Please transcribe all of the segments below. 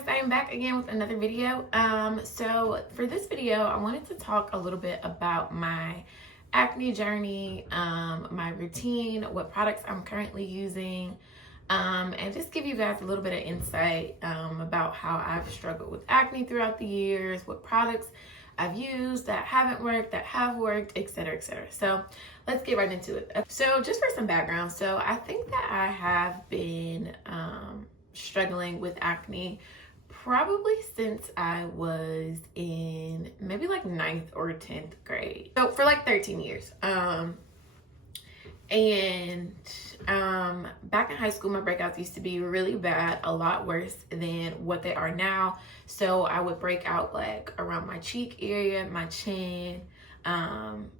guys, I am back again with another video. So for this video, I wanted to talk a little bit about my acne journey, my routine, what products I'm currently using, and just give you guys a little bit of insight about how I've struggled with acne throughout the years, what products I've used that haven't worked, that have worked, etc., etc. So let's get right into it. So just for some background, so I think that I have been struggling with acne probably since I was in maybe like 9th or 10th grade. So for like 13 years. Back in high school, my breakouts used to be really bad, a lot worse than what they are now. So I would break out like around my cheek area, my chin,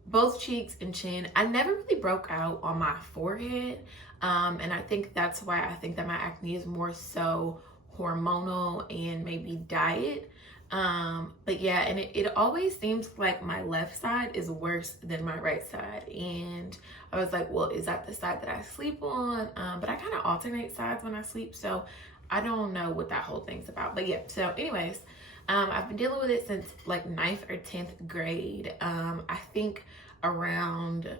both cheeks and chin. I never really broke out on my forehead. And I think that's why I think that my acne is more so hormonal and maybe diet. But yeah, and it always seems like my left side is worse than my right side. And I was like, well, is that the side that I sleep on? But I kind of alternate sides when I sleep. So I don't know what that whole thing's about. But yeah, so anyways, I've been dealing with it since like 9th or 10th grade. I think around,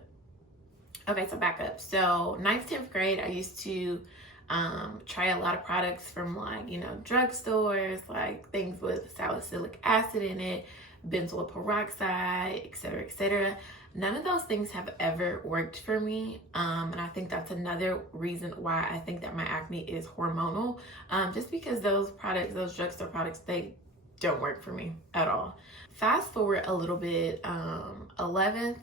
okay, so back up. So 9th, 10th grade, I used to try a lot of products from like, drugstores, like things with salicylic acid in it, benzoyl peroxide, etc., etc. None of those things have ever worked for me. And I think that's another reason why I think that my acne is hormonal. Just because those products, those drugstore products, they don't work for me at all. Fast forward a little bit, 11th,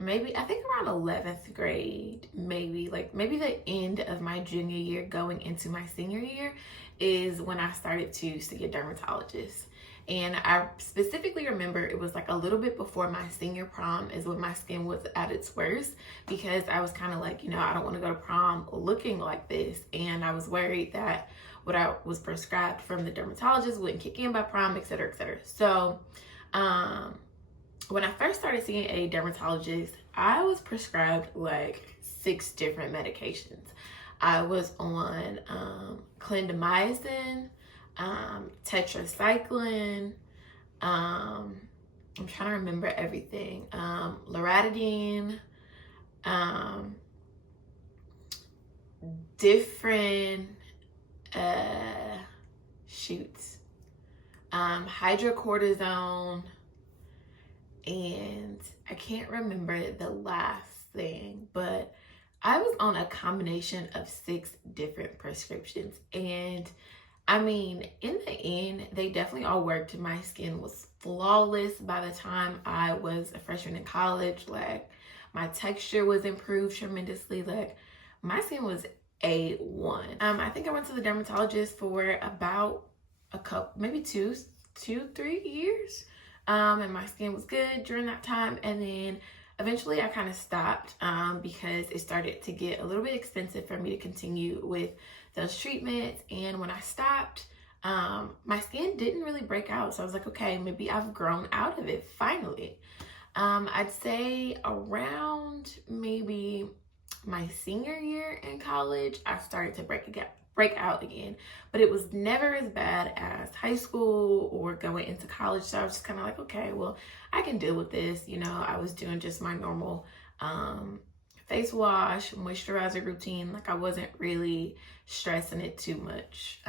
maybe I think around 11th grade, maybe the end of my junior year going into my senior year is when I started to see a dermatologist. And I specifically remember it was like a little bit before my senior prom is when my skin was at its worst, because I was kind of like, I don't want to go to prom looking like this. And I was worried that what I was prescribed from the dermatologist wouldn't kick in by prom, etc., etc. So, when I first started seeing a dermatologist, I was prescribed like 6 different medications. I was on Clindamycin, tetracycline, I'm trying to remember everything, loratadine, different hydrocortisone, and I can't remember the last thing, but I was on a combination of 6 different prescriptions. And I mean, in the end, they definitely all worked. My skin was flawless by the time I was a freshman in college. Like, my texture was improved tremendously. Like, my skin was A1. I think I went to the dermatologist for about a couple, maybe 3 years. And my skin was good during that time. And then eventually I kind of stopped because it started to get a little bit expensive for me to continue with those treatments. And when I stopped, my skin didn't really break out. So I was like, okay, maybe I've grown out of it finally. I'd say around maybe my senior year in college, I started to break out again, but it was never as bad as high school or going into college. So I was just kind of like, okay, well, I can deal with this. I was doing just my normal face wash, moisturizer routine. Like, I wasn't really stressing it too much.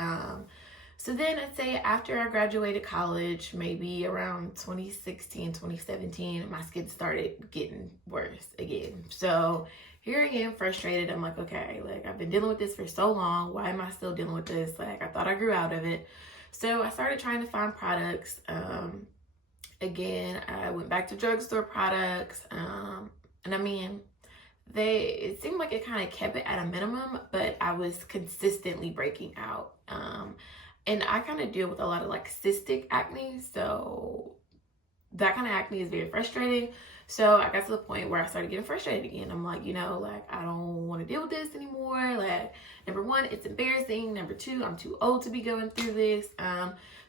So then I'd say after I graduated college, maybe around 2016, 2017, my skin started getting worse again. So here again, frustrated. I'm like, okay, like, I've been dealing with this for so long. Why am I still dealing with this? Like, I thought I grew out of it. So I started trying to find products. Again, I went back to drugstore products. And I mean, it seemed like it kind of kept it at a minimum, but I was consistently breaking out. And I kind of deal with a lot of like cystic acne. So that kind of acne is very frustrating. So I got to the point where I started getting frustrated again. I'm like, I don't want to deal with this anymore. Like, number 1, it's embarrassing. Number 2, I'm too old to be going through this.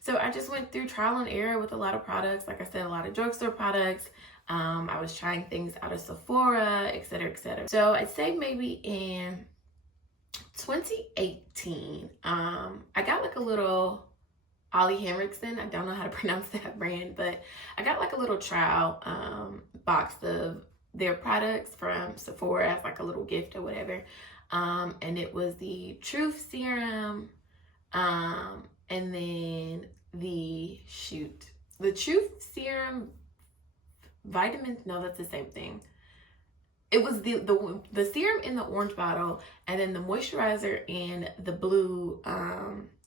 So I just went through trial and error with a lot of products. Like I said, a lot of drugstore products. I was trying things out of Sephora, etc., etc. So I'd say maybe in 2018, I got like a little Ollie Henriksen. I don't know how to pronounce that brand, but I got like a little trial box of their products from Sephora as like a little gift or whatever. And it was the Truth Serum, and then the Truth Serum Vitamins. No, that's the same thing. It was the serum in the orange bottle, and then the moisturizer in the blue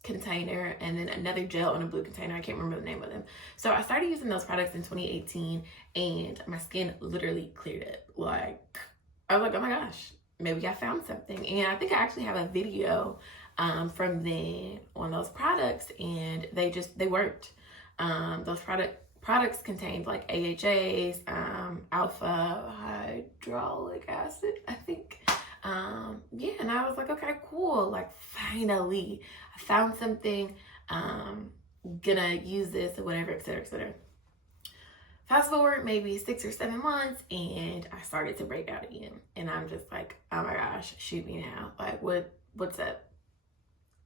container, and then another gel in a blue container. I can't remember the name of them. So I started using those products in 2018, and my skin literally cleared up. Like, I was like, oh my gosh, maybe I found something. And I think I actually have a video from then on those products, and they worked. Those products contained like AHAs, alpha hydrolic acid, I think. Yeah, and I was like, okay, cool. Like, finally, I found something. Gonna use this or whatever, etc., etc. Fast forward maybe 6 or 7 months, and I started to break out again. And I'm just like, oh my gosh, shoot me now. Like, what's up?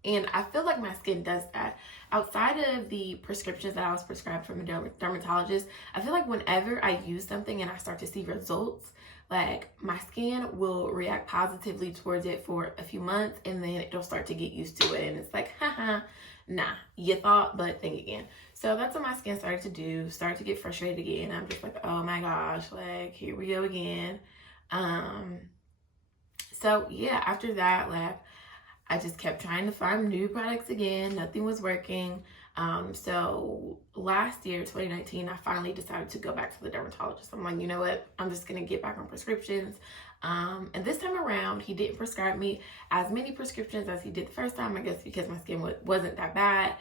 And I feel like my skin does that. Outside of the prescriptions that I was prescribed from a dermatologist, I feel like whenever I use something and I start to see results, like my skin will react positively towards it for a few months, and then it'll start to get used to it. And it's like, haha, nah, you thought, but think again. So that's what my skin started to do, started to get frustrated again. I'm just like, oh my gosh, like, here we go again. So yeah, after that, like, I just kept trying to find new products again. Nothing was working. So last year, 2019, I finally decided to go back to the dermatologist. I'm like, you know what? I'm just going to get back on prescriptions. And this time around, he didn't prescribe me as many prescriptions as he did the first time, I guess because my skin wasn't that bad.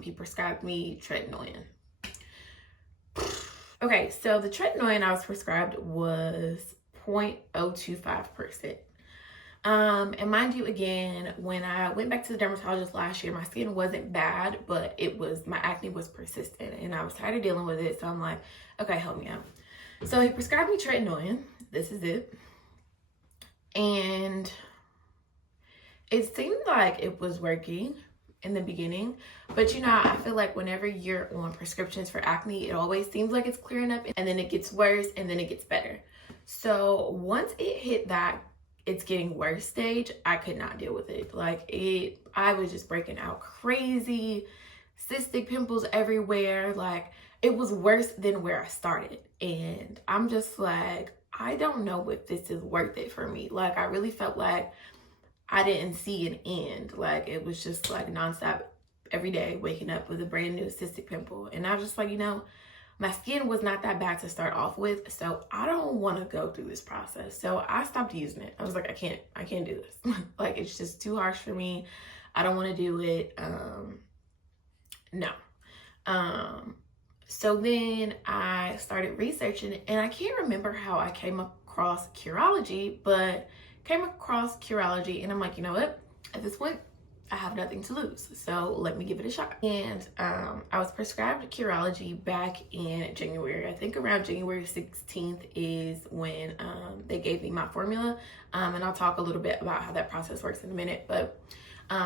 He prescribed me tretinoin. Okay, so the tretinoin I was prescribed was 0.025%. And mind you, again, when I went back to the dermatologist last year, my skin wasn't bad, but my acne was persistent, and I was tired of dealing with it. So I'm like, okay, help me out. So he prescribed me tretinoin. This is it. And it seemed like it was working in the beginning, but you know, I feel like whenever you're on prescriptions for acne, it always seems like it's clearing up, and then it gets worse, and then it gets better. So once it hit that it's getting worse stage, I could not deal with it. Like, I was just breaking out crazy, cystic pimples everywhere. Like, it was worse than where I started. And I'm just like, I don't know if this is worth it for me. Like, I really felt like I didn't see an end. Like, it was just like nonstop every day, waking up with a brand new cystic pimple. And I was just like, you know, my skin was not that bad to start off with, so I don't want to go through this process. So I stopped using it. I was like, I can't do this. Like, it's just too harsh for me. I don't want to do it. No. So then I started researching, and I can't remember how I came across Curology, but came across Curology, and I'm like, you know what? At this point, I have nothing to lose, so let me give it a shot. And I was prescribed Curology back in January. I think around January 16th is when they gave me my formula, and I'll talk a little bit about how that process works in a minute. But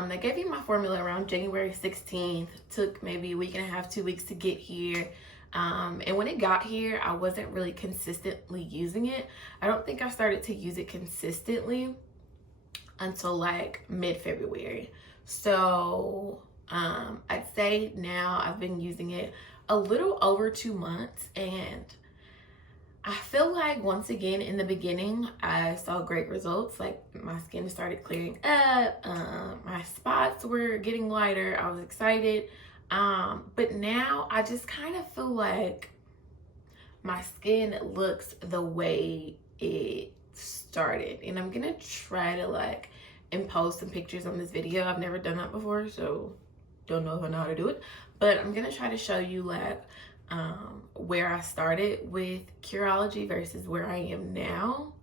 they gave me my formula around January 16th. Took maybe a week and a half, 2 weeks to get here. And when it got here, I wasn't really consistently using it. I don't think I started to use it consistently until like mid-February. So I'd say now I've been using it a little over 2 months, and I feel like once again in the beginning I saw great results. Like, my skin started clearing up, my spots were getting lighter. I was excited, but now I just kind of feel like my skin looks the way it started, and I'm gonna try to like impose some pictures on this video. I've never done that before, so don't know if I know how to do it, but I'm gonna try to show you like where I started with Curology versus where I am now.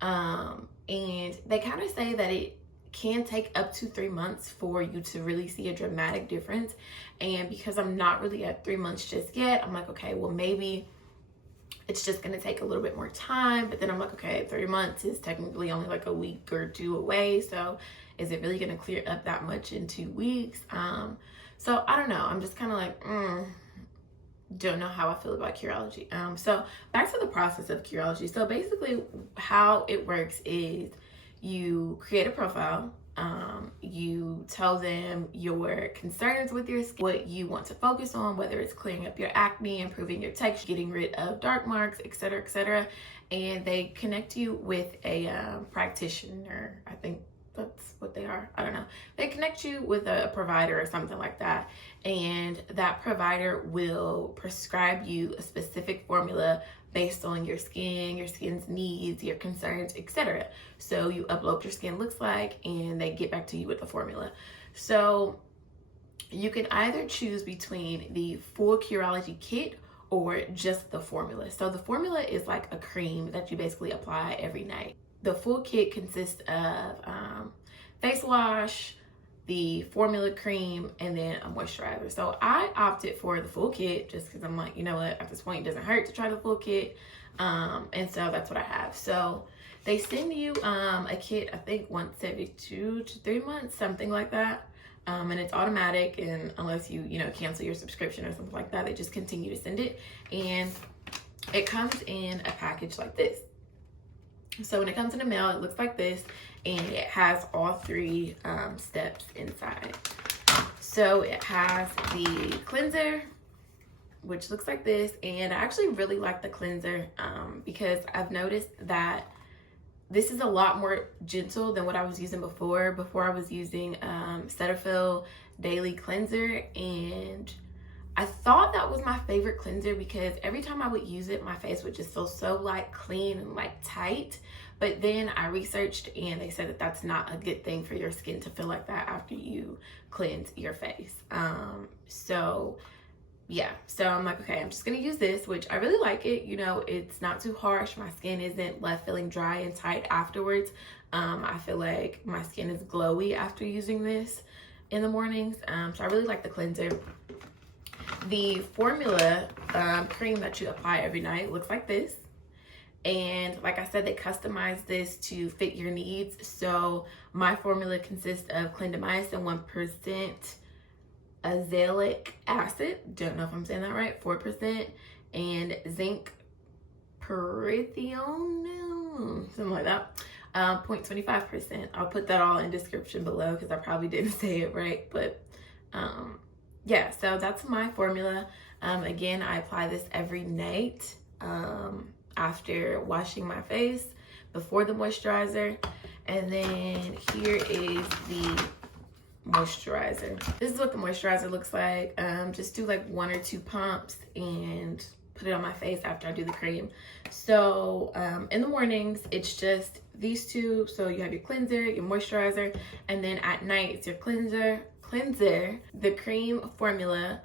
And they kind of say that it can take up to 3 months for you to really see a dramatic difference, and because I'm not really at 3 months just yet, I'm like, okay, well, maybe it's just gonna take a little bit more time. But then I'm like, okay, 3 months is technically only like a week or two away, so is it really gonna clear up that much in 2 weeks? So I don't know. I'm just kind of like, don't know how I feel about Curology. So back to the process of Curology. So basically how it works is you create a profile. You tell them your concerns with your skin, what you want to focus on, whether it's clearing up your acne, improving your texture, getting rid of dark marks, etc., etc. And they connect you with a practitioner. I think that's what they are. I don't know. They connect you with a provider or something like that. And that provider will prescribe you a specific formula based on your skin's needs, your concerns, etc. So you upload what your skin looks like and they get back to you with the formula. So you can either choose between the full Curology kit or just the formula. So the formula is like a cream that you basically apply every night. The full kit consists of face wash, the formula cream, and then a moisturizer. So I opted for the full kit just because I'm like, you know what, at this point it doesn't hurt to try the full kit. And so that's what I have. So they send you a kit, I think once every 2 to 3 months, something like that. And it's automatic, and unless you cancel your subscription or something like that, they just continue to send it. And it comes in a package like this. So when it comes in the mail, it looks like this, and it has all 3 steps inside. So it has the cleanser, which looks like this, and I actually really like the cleanser because I've noticed that this is a lot more gentle than what I was using before. Before I was using Cetaphil Daily Cleanser, and I thought that was my favorite cleanser because every time I would use it, my face would just feel so like clean and like tight. But then I researched and they said that that's not a good thing for your skin to feel like that after you cleanse your face. So yeah, so I'm like, okay, I'm just gonna use this, which I really like it. You know, it's not too harsh. My skin isn't left feeling dry and tight afterwards. I feel like my skin is glowy after using this in the mornings. So I really like the cleanser. The formula cream that you apply every night looks like this. And like I said, they customize this to fit your needs. So my formula consists of Clindamycin 1%, Azelaic Acid, don't know if I'm saying that right, 4%, and Zinc Pyrithione, something like that, 0.25%. I'll put that all in description below because I probably didn't say it right, but yeah, so that's my formula. Again, I apply this every night after washing my face, before the moisturizer, and then here is the moisturizer. This is what the moisturizer looks like. Just do like 1 or 2 pumps and put it on my face after I do the cream. So in the mornings, it's just these 2. So you have your cleanser, your moisturizer, and then at night it's your cleanser, the cream formula,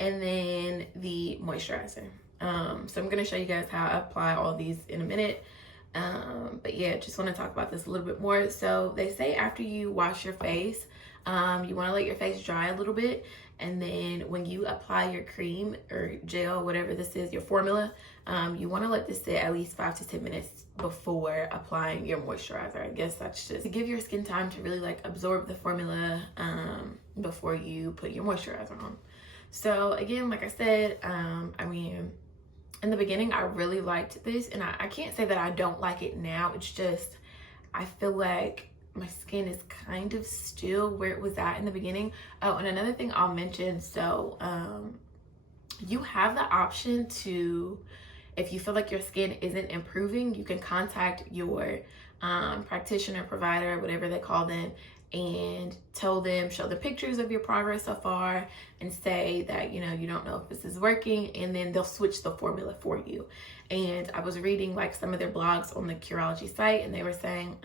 and then the moisturizer. So I'm gonna show you guys how I apply all these in a minute. But yeah, just want to talk about this a little bit more. So they say after you wash your face, you want to let your face dry a little bit, and then when you apply your cream or gel, whatever this is, your formula, you want to let this sit at least 5 to 10 minutes before applying your moisturizer. I guess that's just to give your skin time to really like absorb the formula before you put your moisturizer on. So again, like I said, I mean, in the beginning, I really liked this, and I can't say that I don't like it now. It's just, I feel like my skin is kind of still where it was at in the beginning. Oh, and another thing I'll mention, so you have the option to, if you feel like your skin isn't improving, you can contact your practitioner, provider, whatever they call them, and tell them, show the pictures of your progress so far, and say that, you know, you don't know if this is working, and then they'll switch the formula for you. And I was reading like some of their blogs on the Curology site, and they were saying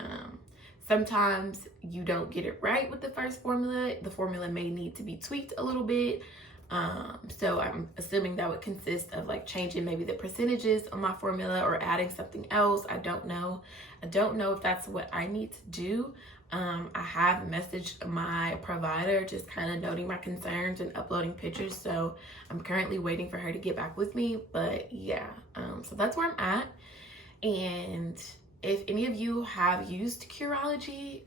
sometimes you don't get it right with the first formula. The formula may need to be tweaked a little bit. So I'm assuming that would consist of like changing maybe the percentages on my formula or adding something else. I don't know. I don't know if that's what I need to do. I have messaged my provider, just kind of noting my concerns and uploading pictures. So I'm currently waiting for her to get back with me. But yeah, so that's where I'm at. And If any of you have used Curology,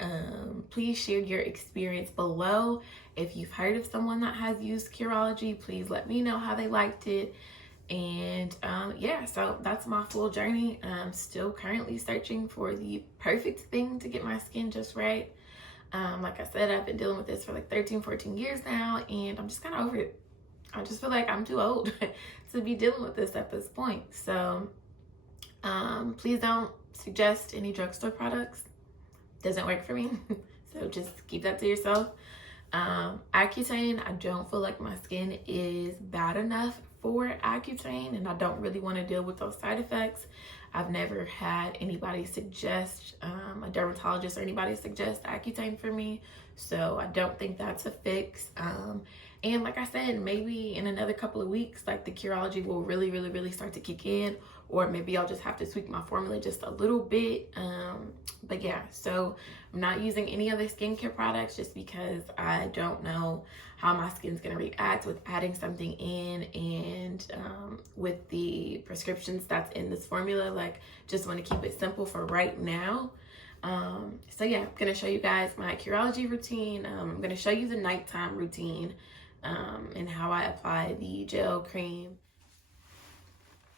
please share your experience below. If you've heard of someone that has used Curology, please let me know how they liked it. And yeah, so that's my full journey. I'm still currently searching for the perfect thing to get my skin just right. Like I said, I've been dealing with this for like 13, 14 years now, and I'm just kind of over it. I just feel like I'm too old to be dealing with this at this point. So please don't suggest any drugstore products. Doesn't work for me. So just keep that to yourself. Accutane, I don't feel like my skin is bad enough for Accutane, and I don't really want to deal with those side effects. I've never had anybody suggest, a dermatologist or anybody suggest Accutane for me, so I don't think that's a fix. And like I said, maybe in another couple of weeks, like the Curology will really start to kick in, or maybe I'll just have to tweak my formula just a little bit. But yeah, so I'm not using any other skincare products just because I don't know how my skin's gonna react with adding something in, and with the prescriptions that's in this formula. Like, just want to keep it simple for right now. So yeah, I'm gonna show you guys my Curology routine. I'm gonna show you the nighttime routine, and how I apply the gel cream.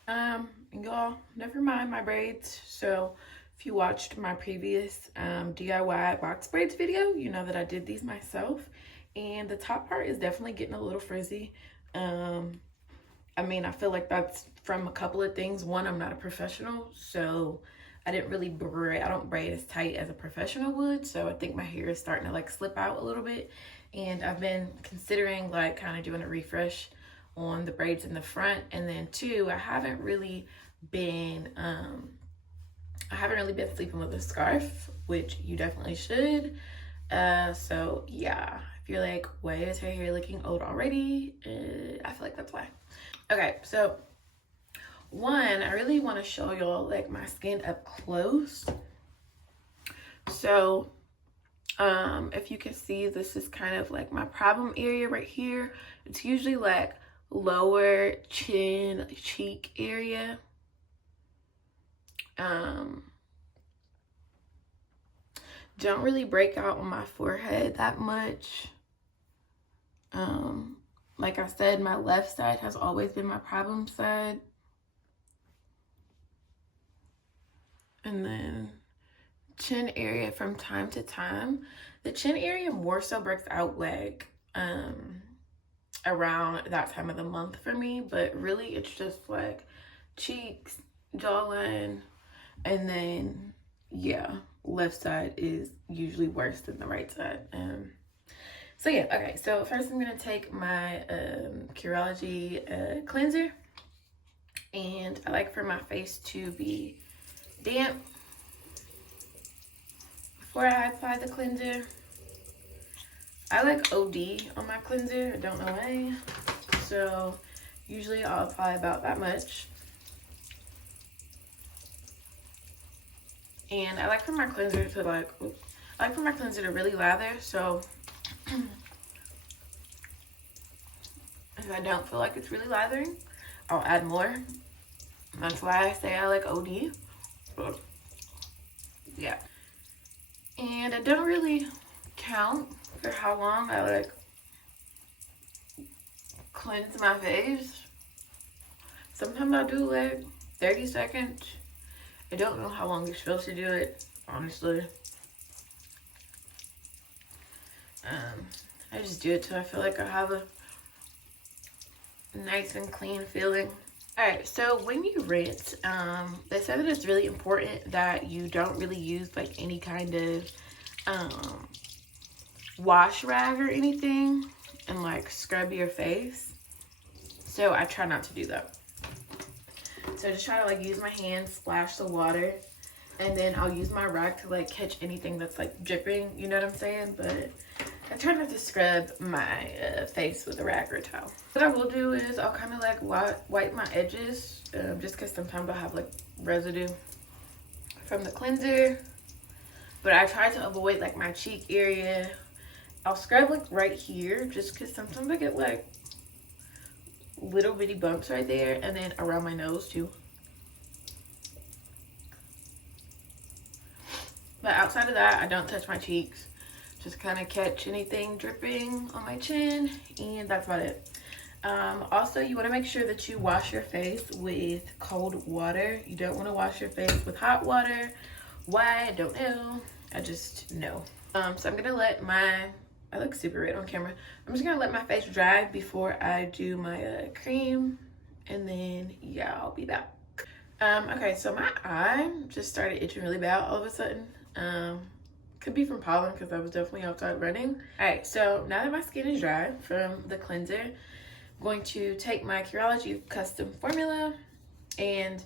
Y'all, never mind my braids. So if you watched my previous DIY box braids video, you know that I did these myself, and the top part is definitely getting a little frizzy. I mean, I feel like that's from a couple of things. One, I'm not a professional, so I didn't really braid. I don't braid as tight as a professional would, so I think my hair is starting to like slip out a little bit, and I've been considering like kind of doing a refresh on the braids in the front. And then two, I haven't really been sleeping with a scarf, which you definitely should. So yeah, if you're like, why is her hair looking old already? I feel like that's why. Okay, so one, I really want to show y'all like my skin up close. So if you can see, this is kind of like my problem area right here. It's usually like lower chin, cheek area. Don't really break out on my forehead that much. Like I said, my left side has always been my problem side. And then chin area from time to time. The chin area more so breaks out like around that time of the month for me, but really it's just like cheeks, jawline, and then yeah, left side is usually worse than the right side. So yeah, okay, so first I'm gonna take my Curology cleanser, and I like for my face to be damp before I apply the cleanser. I like OD on my cleanser, I don't know why. So usually I'll apply about that much. And I like for my cleanser to really lather, so if I don't feel like it's really lathering, I'll add more. That's why I say I like OD. But yeah. And I don't really count for how long I like cleanse my face. Sometimes I'll do like 30 seconds. I don't know how long you're supposed to do it, honestly. I just do it till I feel like I have a nice and clean feeling. Alright, so when you rinse, they said that it's really important that you don't really use like any kind of wash rag or anything and like scrub your face. So I try not to do that. So just try to like use my hands, splash the water, and then I'll use my rag to like catch anything that's like dripping, you know what I'm saying? But I try not to scrub my face with a rag or a towel. What I will do is I'll kind of like wipe my edges, just because sometimes I'll have like residue from the cleanser. But I try to avoid like my cheek area. I'll scrub like right here just because sometimes I get like little bitty bumps right there, and then around my nose too. But outside of that, I don't touch my cheeks. Just kind of catch anything dripping on my chin, and that's about it. Also, you want to make sure that you wash your face with cold water. You don't want to wash your face with hot water. Why? I don't know. I just know. So I'm gonna let I look super red on camera. I'm just gonna let my face dry before I do my cream, and then yeah, I'll be back. Okay, so my eye just started itching really bad all of a sudden. Could be from pollen because I was definitely outside running. All right, so now that my skin is dry from the cleanser, I'm going to take my Curology custom formula, and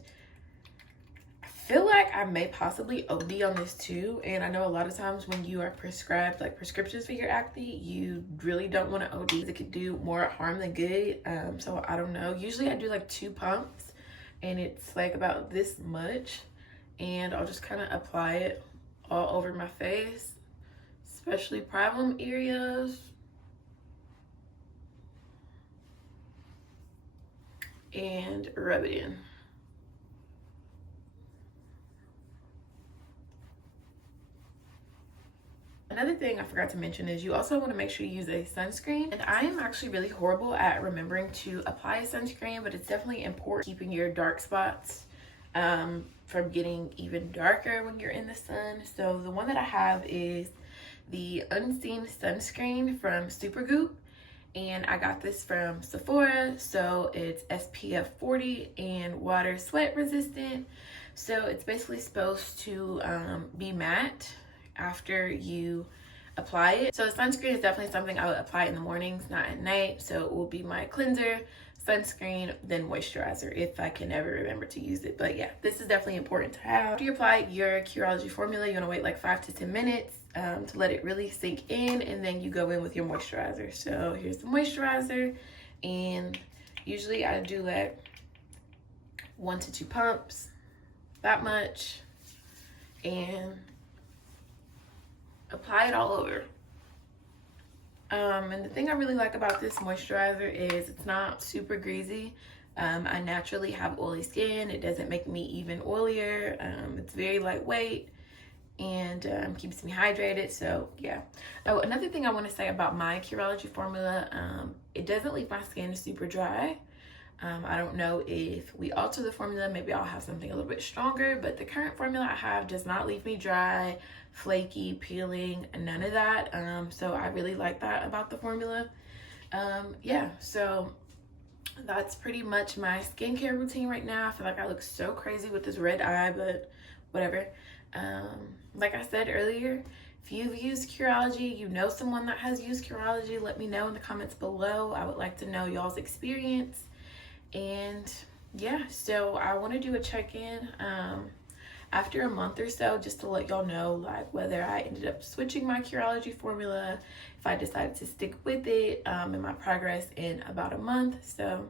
I feel like I may possibly OD on this too. And I know a lot of times when you are prescribed like prescriptions for your acne, you really don't want to OD. It could do more harm than good. So I don't know. Usually I do like 2 pumps, and it's like about this much, and I'll just kind of apply it all over my face, especially problem areas. And rub it in. Another thing I forgot to mention is you also want to make sure you use a sunscreen. And I am actually really horrible at remembering to apply a sunscreen, but it's definitely important keeping your dark spots from getting even darker when you're in the sun. So the one that I have is the Unseen Sunscreen from Supergoop, and I got this from Sephora. So it's SPF 40 and water sweat resistant. So it's basically supposed to be matte after you apply it. So the sunscreen is definitely something I would apply in the mornings, not at night. So it will be my cleanser, sunscreen, then moisturizer if I can ever remember to use it. But yeah, this is definitely important to have. After you apply your Curology formula, you want to wait like 5 to 10 minutes to let it really sink in, and then you go in with your moisturizer. So here's the moisturizer, and usually I do like 1 to 2 pumps, that much, and apply it all over. And the thing I really like about this moisturizer is it's not super greasy. I naturally have oily skin. It doesn't make me even oilier. It's very lightweight and keeps me hydrated. So yeah. Oh, another thing I want to say about my Curology formula, it doesn't leave my skin super dry. I don't know if we alter the formula, maybe I'll have something a little bit stronger, but the current formula I have does not leave me dry, flaky, peeling, none of that. So I really like that about the formula. Yeah, so that's pretty much my skincare routine right now. I feel like I look so crazy with this red eye, but whatever. Like I said earlier, if you've used Curology, you know someone that has used Curology, let me know in the comments below. I would like to know y'all's experience. And yeah, so I want to do a check-in after a month or so, just to let y'all know like whether I ended up switching my Curology formula, if I decided to stick with it, and my progress in about a month. So